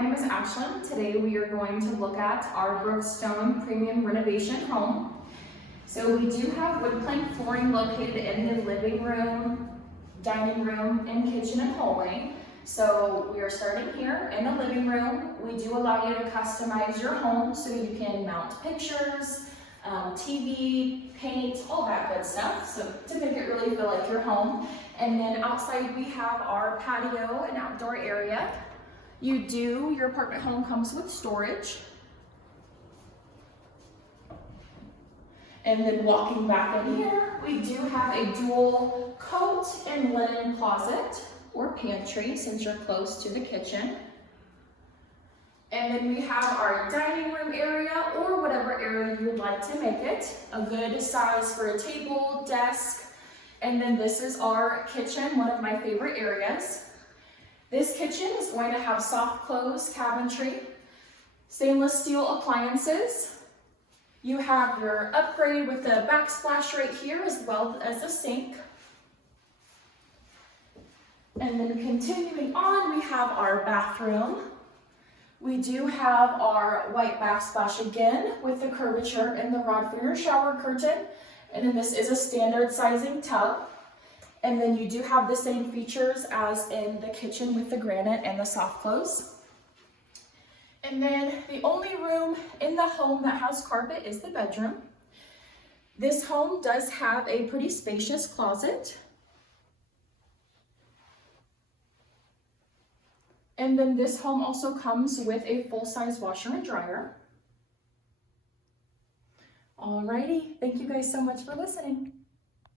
my name is Ashlyn. Today we are going to look at our Brookstone Premium Renovation home. So we do have wood plank flooring located in the living room, dining room, and kitchen and hallway. So we are starting here in the living room. We do allow you to customize your home so you can mount pictures, TV, paint, all that good stuff. So to make it really feel like your home. And then outside we have our patio and outdoor area. Your apartment home comes with storage. And then walking back in here, we do have a dual coat and linen closet or pantry since you're close to the kitchen. And then we have our dining room area or whatever area you would like to make it. A good size for a table, desk. And then this is our kitchen, one of my favorite areas. This kitchen is going to have soft close cabinetry, stainless steel appliances. You have your upgrade with the backsplash right here as well as a sink. And then continuing on, we have our bathroom. We do have our white backsplash again with the curvature and the rod for your shower curtain. And then this is a standard sizing tub. And then you do have the same features as in the kitchen with the granite and the soft close. And then the only room in the home that has carpet is the bedroom. This home does have a pretty spacious closet. And then this home also comes with a full-size washer and dryer. Alrighty, thank you guys so much for listening.